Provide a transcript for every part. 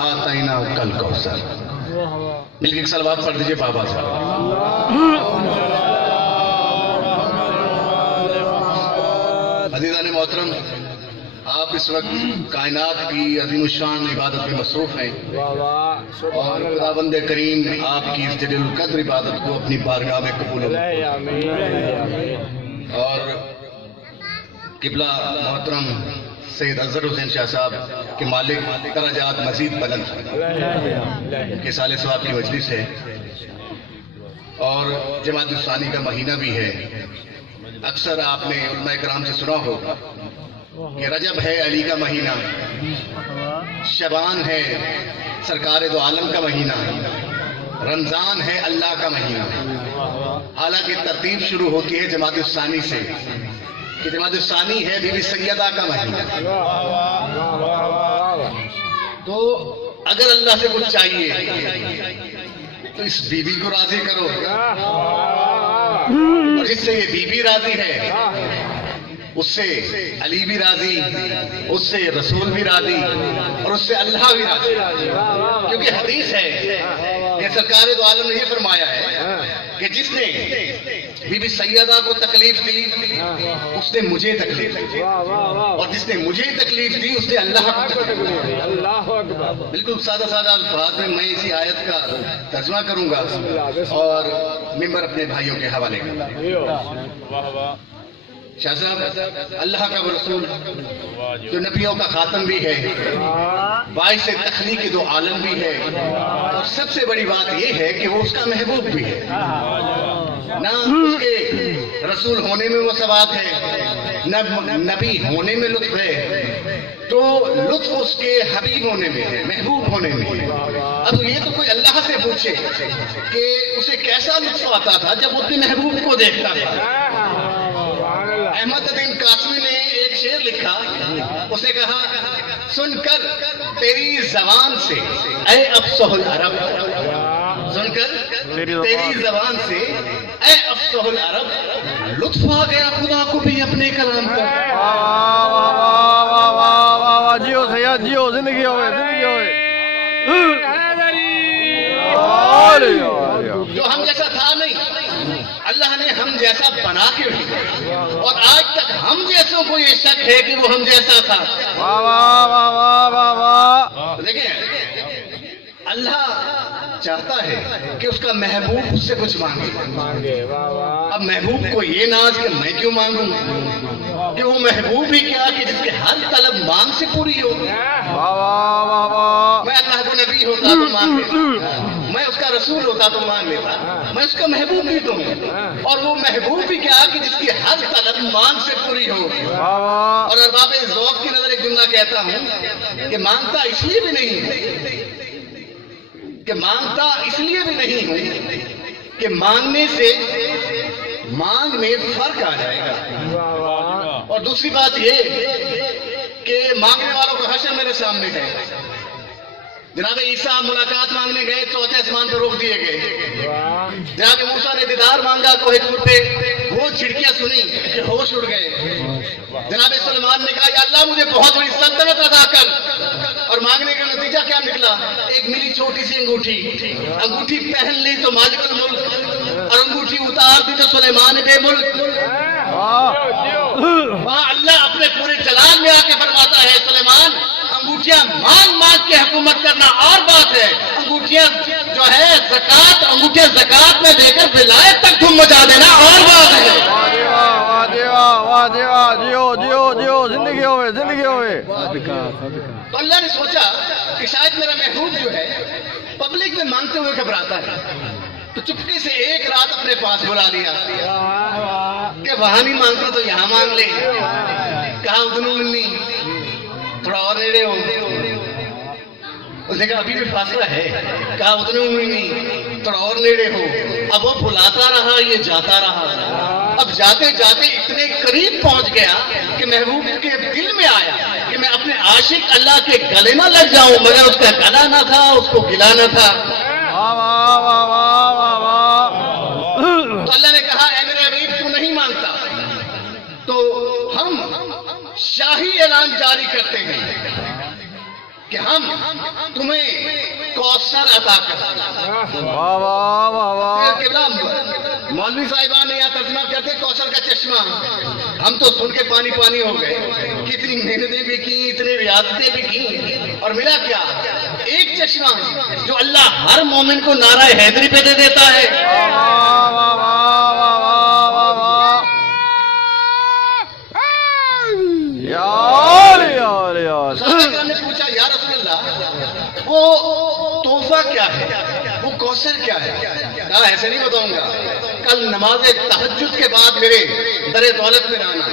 آتینا کل کوثر. مل کے ایک صلوات پڑھ دیجئے بابا صاحب. عزیزان محترم، آپ اس وقت کائنات کی عظیم الشان عبادت میں مصروف ہیں اور خداوند کریم آپ کی اس جلیل القدر عبادت کو اپنی بارگاہ میں قبول اور قبلہ محترم سید اظہر حسین شاہ صاحب کے مالک درجات مزید بلند ہیں کہ سال ثواب کی مجلس ہے اور جماعت الثانی کا مہینہ بھی ہے. اکثر آپ نے علماء کرام سے سنا ہوگا کہ رجب ہے علی کا مہینہ، شعبان ہے سرکار دو عالم کا مہینہ، رمضان ہے اللہ کا مہینہ. حالانکہ ترتیب شروع ہوتی ہے جماعت الثانی سے کہ جماعت الثانی ہے بی بی سیدہ کا مہینہ. تو اگر اللہ سے کچھ چاہیے تو اس بی بی کو راضی کرو، اور جس سے یہ بی بی راضی ہے اس سے علی بھی راضی، اس سے رسول بھی راضی اور اس سے اللہ بھی راضی. کیونکہ حدیث ہے کہ سرکار دو عالم نے یہ فرمایا ہے کہ جس نے بی بی سیدہ کو تکلیف دی اس نے مجھے تکلیف دی، اور جس نے مجھے تکلیف دی اس نے اللہ کو تکلیف دی. بالکل سادہ سادہ الفاظ میں اسی آیت کا ترجمہ کروں گا اور ممبر اپنے بھائیوں کے حوالے کروں. شاہ صاحب، اللہ کا وہ رسول جو نبیوں کا خاتم بھی ہے، باعث تخلیق دو عالم بھی ہے، اور سب سے بڑی بات یہ ہے کہ وہ اس کا محبوب بھی ہے. نہ اس کے رسول ہونے میں وہ ثواب ہے، نہ نبی ہونے میں لطف ہے، تو لطف اس کے حبیب ہونے میں ہے، محبوب ہونے میں ہے. اب یہ تو کوئی اللہ سے پوچھے کہ اسے کیسا لطف آتا تھا جب وہ اپنے محبوب کو دیکھتا تھا. احمد الدین قاسمی نے ایک شعر لکھا، اس نے کہا سن کر تیری زبان سے اے افصح العرب، سن کر تیری زبان سے اے افصح العرب، لطف آ گیا خدا کو بھی اپنے کلام پر. جیو سیاد جیو، زندگی ہوئے زندگی ہوئے. جو ہم جیسا تھا نہیں، اللہ نے ہم جیسا بنا کے بھی، اور آج تک ہم جیسوں کو یہ شک ہے کہ وہ ہم جیسا تھا. دیکھیں، اللہ چاہتا ہے کہ اس کا محبوب اس سے کچھ مانگے. اب محبوب کو یہ ناز کہ میں کیوں مانگوں، کہ وہ محبوب ہی کیا کہ جس کے ہر طلب مانگ سے پوری ہو. میں اللہ کو نبی ہوتا تو مانگ لیتا، میں اس کا رسول ہوتا تو مانگ لیتا، میں اس کا محبوب بھی تو ہوں. اور وہ محبوب بھی کیا کہ جس کی ہر طلب مانگ سے پوری ہو. اور ارباب ذوق کی نظر ایک جملہ کہتا ہوں کہ مانگتا اس لیے بھی نہیں ہوں کہ مانگتا اس لیے بھی نہیں ہوں کہ مانگنے سے مانگ میں فرق آ جائے گا. اور دوسری بات یہ کہ مانگنے والوں کا حشر میرے سامنے ہے. جناب عیسیٰ ملاقات مانگنے گئے، چوتھے آسمان پر روک دیے گئے. جناب موسیٰ نے دیدار مانگا کوہ طور پہ، وہ جھڑکیاں سنی کہ ہوش اڑ گئے. جناب سلیمان نے کہا یا اللہ مجھے بہت بڑی سلطنت عطا کر، اور مانگنے کا نتیجہ کیا نکلا؟ ایک ملی چھوٹی سی انگوٹھی پہن لی تو مالک الملک، اور انگوٹھی اتار دی تو سلیمان بے ملک. وہاں اللہ اپنے پورے جلال میں آ کے فرماتا ہے سلیمان انگوٹھیاں مانگ مانگ کے حکومت کرنا اور بات ہے، انگوٹھیاں جو ہے زکات، انگوٹھیاں زکات میں دے کر ولایت تک تم مچا دینا اور بات ہے. جیو جیو جیو، زندگی ہوئے زندگی ہوئے. تو اللہ نے سوچا کہ شاید میرا محبوب جو ہے پبلک میں مانگتے ہوئے گھبراتا ہے، تو چپکے سے ایک رات اپنے پاس بلا لیا کہ وہاں نہیں مانگتا تو یہاں مانگ لے. کہا ادنو منی، تھوڑا اور نیڑے ہو. اس نے کہا ابھی بھی فاصلہ ہے. کہا ادنو منی، تھوڑا اور نیڑے ہو. اب وہ بلاتا رہا، یہ جاتا رہا. اب جاتے جاتے اتنے قریب پہنچ گیا کہ محبوب کے دل میں آیا کہ میں اپنے عاشق اللہ کے گلے نہ لگ جاؤں، مگر اس کا گلا نہ تھا، اس کو گلا نہ تھا. تو اللہ نے کہا اے میرے حبیب تو نہیں مانگتا تو ہم شاہی اعلان جاری کرتے ہیں کہ ہم تمہیں کوثر عطا کرتے ہیں. واہ واہ واہ واہ. مولوی صاحبان یا ترجمہ کرتے کوثر کا چشمہ. ہم تو سن کے پانی پانی ہو گئے. کتنی محنتیں بھی کی, اتنی ریاضتیں بھی کی, اور ملا کیا؟ ایک چشمہ جو اللہ ہر مومن کو نعرہ حیدری پہ دے دیتا ہے. واہ واہ واہ واہ واہ واہ. یا علی یا علی یا علی. صحابہ کرام نے پوچھا یا رسول اللہ وہ تحفہ کیا ہے, وہ کوثر کیا ہے؟ کہا ایسے نہیں بتاؤں گا, کل نماز تہجد کے بعد میرے در دولت میں آنا.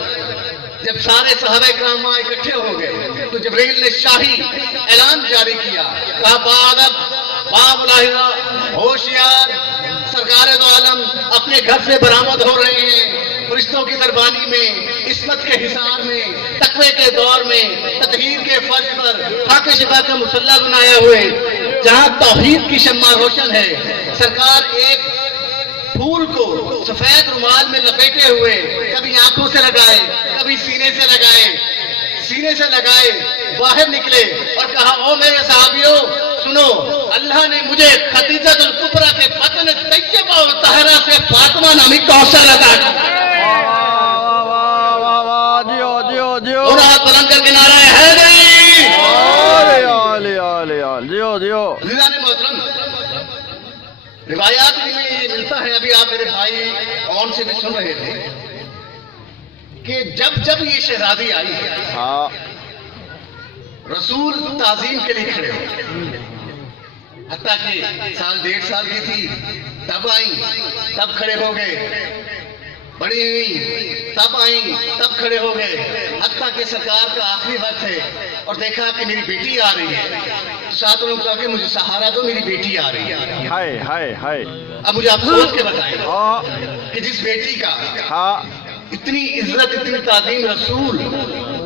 جب سارے صحابہ کرام وہاں اکٹھے ہو گئے تو جبرائیل نے شاہی اعلان جاری کیا, کہا بادب باب لاہدہ, ہوشیار, سرکار دو عالم اپنے گھر سے برآمد ہو رہے ہیں فرشتوں کی دربانی میں, عصمت کے حصار میں, تقوی کے دور میں, تطہیر کے فرش پر خاک شفا کا مصلی بنائے ہوئے, جہاں توحید کی شمع روشن ہے. سرکار ایک پھول کو سفید رومال میں لپیٹے ہوئے کبھی آنکھوں سے لگائے, کبھی سینے سے لگائے باہر نکلے اور کہا او میرے صحابیوں سنو, اللہ نے مجھے خدیجہ الکبریٰ کے بطن طیبہ و طاہرہ سے فاطمہ نامی کوثر عطا کی. جیو جیو جیو. اور ہاتھ بلند کر کے نعرہ حیدری. علی علی علی. جیو جیو. عزیزان محترم, روایات میں یہ ملتا ہے, ابھی آپ میرے بھائی کون سے بھی سن رہے تھے کہ جب یہ شہزادی آئی ہاں رسول تعظیم کے لیے کھڑے ہو, حتیٰ کہ سال 1.5 سال کی تھی تب آئیں, تب کھڑے ہو گئے, بڑی ہوئی تب آئیں, تب کھڑے ہو گئے, حتیٰ کہ سرکار کا آخری وقت ہے اور دیکھا کہ میری بیٹی آ رہی ہے, ساتھ لوگ کہا کہ مجھے سہارا دو, میری بیٹی آ رہی ہے. ہائے ہائے ہائے. اب مجھے آپ سوچ کے بتائیں ہاں کہ جس بیٹی کا ہاں اتنی عزت, اتنی تعظیم رسول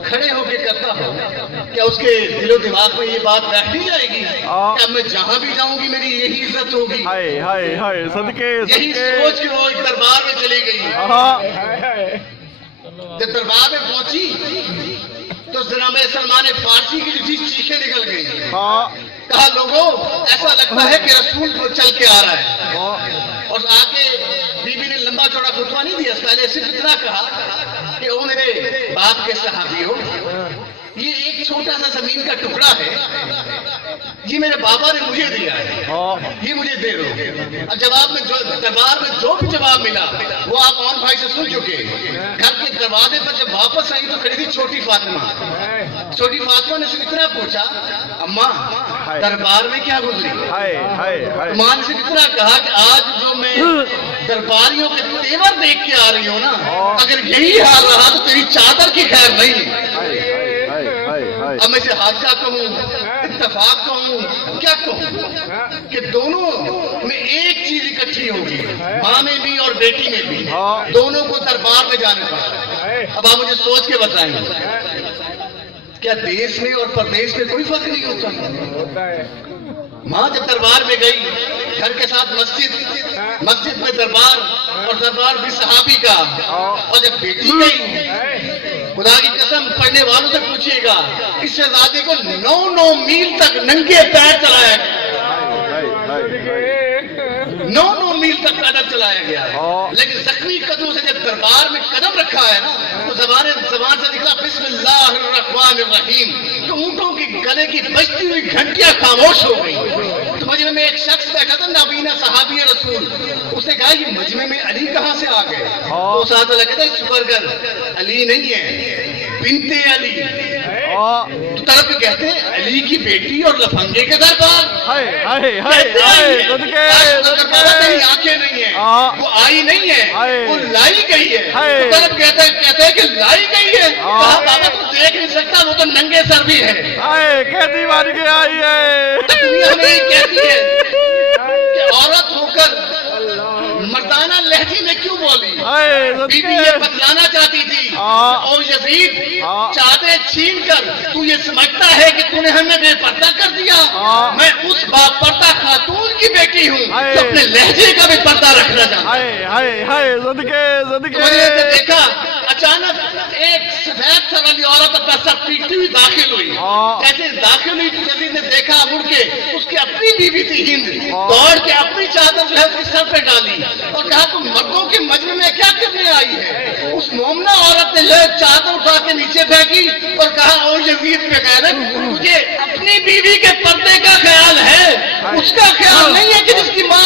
کھڑے ہو کے کرتا ہو, کیا اس کے دل و دماغ میں یہ بات بیٹھ نہیں جائے گی کہ اب میں جہاں بھی جاؤں گی میری یہی عزت ہوگی؟ ہائے ہائے ہائے. صدقے یہی سوچ کے وہ ایک دربار میں چلی گئی. ہاں جب دربار میں پہنچی تو جناب سلمان فارسی کی جو چیز چیخیں نکل گئی. ہاں کہا لوگوں ایسا لگتا ہے کہ رسول کو چل کے آ رہا ہے. اور آگے بی بی نے لمبا چوڑا خطبہ نہیں دیا, پہلے صرف اتنا کہا کہ او میرے باپ کے صحابیوں, یہ ایک چھوٹا سا زمین کا ٹکڑا ہے, یہ میرے بابا نے مجھے دیا ہے, یہ مجھے دے دو. اور جواب میں دربار میں جو بھی جواب ملا وہ آپ اور بھائی سے سن چکے. گھر کے دروازے پر جب واپس آئی تو کھڑی تھی چھوٹی فاطمہ. چھوٹی فاطمہ نے سے اتنا پوچھا, اماں دربار میں کیا گزری؟ ماں نے سے اتنا کہا کہ آج جو میں درباریوں کے تیور دیکھ کے آ رہی ہوں نا, اگر یہی حال رہا تو تیری چادر کی خیر نہیں. اب میں سے حادثہ کہوں, اتفاق کہوں, کیا کہوں کہ دونوں میں ایک چیز اکٹھی ہوگی, ماں میں بھی اور بیٹی میں بھی, دونوں کو دربار میں جانے پڑا. اب آپ مجھے سوچ کے بتائیں کیا دیش میں اور پردیش میں کوئی فرق نہیں ہوتا؟ ماں جب دربار میں گئی, گھر کے ساتھ مسجد میں دربار, اور دربار بھی صحابی کا, اور جب بیٹی گئی, خدا کی قسم پڑھنے والوں سے پوچھیے گا, اس شہزادی کو 9 میل تک ننگے پیر چلایا گیا, 9 میل تک پیدل چلایا گیا. لیکن زخمی قدموں سے جب دربار میں قدم رکھا ہے نا تو زبان سے نکلا بسم اللہ الرحمن الرحیم, تو اونٹوں کی گلے کی بجتی ہوئی گھنٹیاں خاموش ہو گئی. تو مجمع میں ایک شخص بیٹھا تھا نابینا صحابی رسول, اس نے کہا کہ مجمع میں علی کہاں سے آ گئے؟ تو ساتھ اللہ کہتا ہے شکر کر, علی نہیں ہے, بنت علی. تو طرف کہتے ہیں علی کی بیٹی اور لفنگے کے دربار. تیری آنکھیں نہیں ہیں, وہ آئی نہیں ہے, وہ لائی گئی ہے. تو طرف کہتے ہیں کہ لائی گئی ہے. کہا بابا تو دیکھ نہیں سکتا, وہ تو ننگے سر بھی ہے. کہتی مار کے آئی ہے. دنیا میں یہ کہتی ہے کہ عورت ہو کر مردانہ لہجے میں کیوں بولی؟ بی بی یہ بتلانا چاہتی تھی او یزید, چادریں چھین کر تو یہ سمجھتا ہے کہ تو نے ہمیں بے پردہ کر دیا. میں اس با پردہ خاتون کی بیٹی بیٹی ہوں جو اپنے لہجے کا بھی پردہ رکھنا چاہتا ہوں۔ ہائے ہائے ہائے صدقے صدقے۔ میں نے دیکھا اچانک ایک سفید سر والی عورت اپنا سر پیٹتی ہوئی داخل ہوئی، جیسے داخل ہوئی تو جلدی نے دیکھا مڑ کے اس کی اپنی بیوی تھی ہند، دوڑ کے اپنی چادر جو ہے اس کے سر پہ ڈالی اور کہا تم مردوں کے مجمع میں کیا کرنے آئی ہے؟ اس مومنہ عورت نے جو ہے چادر اٹھا کے نیچے پھینکی اور کہا او یزید پہ غیرت، مجھے اپنی بیوی کے پردے کا خیال ہے، اس کا خیال نہیں ہے کہ جس کی ماں